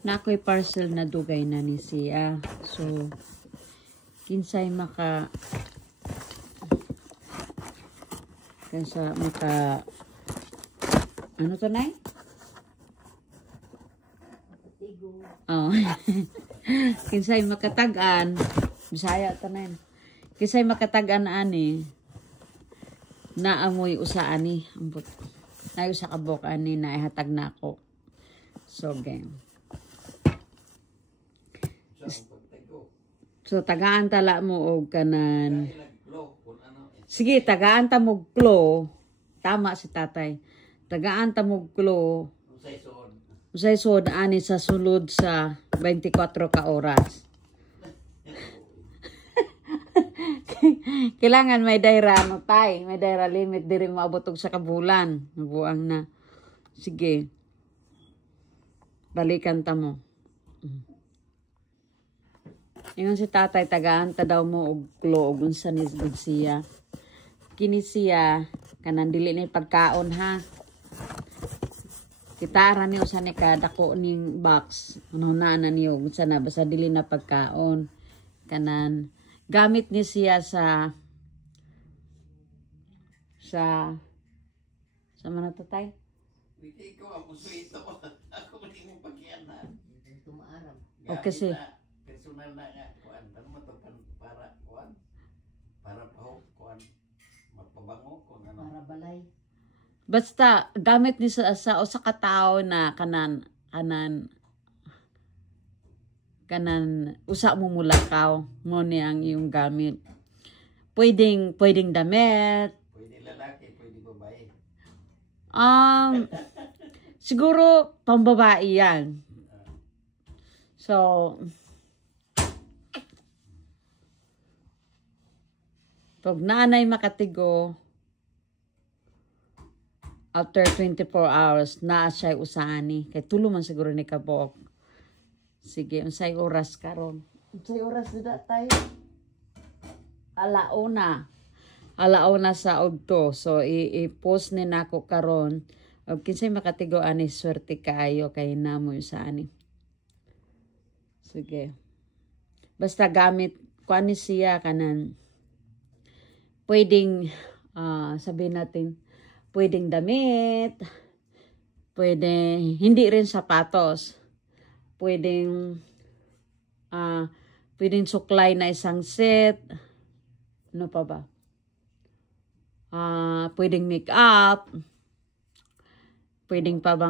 na ako'y parcel na dugay na ni siya. So, kinsay maka ano to na oh. Kinsay makatagan Bisaya to na kinsay makatagan ani na amoy usaan ni ambot na usa ka bok ani na ihatag na ako. So game. So tagaan tala mo og kanan. Sige, tagaan ta mo klo. Tama si tatay. Tagaan ta mo klo. Usay sod ani sa sulod sa 24 ka oras. Kailangan may daira ano tay, may daira limit diri maabot og sa kabulan. Nabuang na. Sige. Balikan ta mo. Ingon si tatay tagaan ta daw mo og klo og unsa ni siya. Kini siya kanang dili ni pagkaon ha. Kitara niyo sa ni kadako ning box. Ano na niyo unsa na basta dili na pagkaon. Kanan gamit ni siya sa mana to tay? Wiki ko ako suito. Ako mali mo pagyanan. Tumaarap. Okay si personal na nga kuan mo to para kuan. Para kuan magpabango kung ano. Para balay. Basta gamit ni sa usa ka tawo na kanan usa mo mulakaw mo ni ang iyong gamit. Pwedeng damit. Pwede lalaki, pwede babae. Siguro pambabae yan. So pag nanay makatigo after 24 hours naa siya usani kay tulo man siguro ni kabok. Sige, unsay oras karon? Unsay oras dida tayo? Alauna sa ogto. So i-post ni nako karon. Og kinsay makatigo ani swerte kaayo kay namo sa ani. Sige. Basta gamit kuan ni siya kanan. Pwedeng sabihin natin pwedeng damit. Pwedeng hindi rin sapatos. Pwedeng suklay na isang set. Ano pa ba? Pwedeng make up. Pwedeng pa bang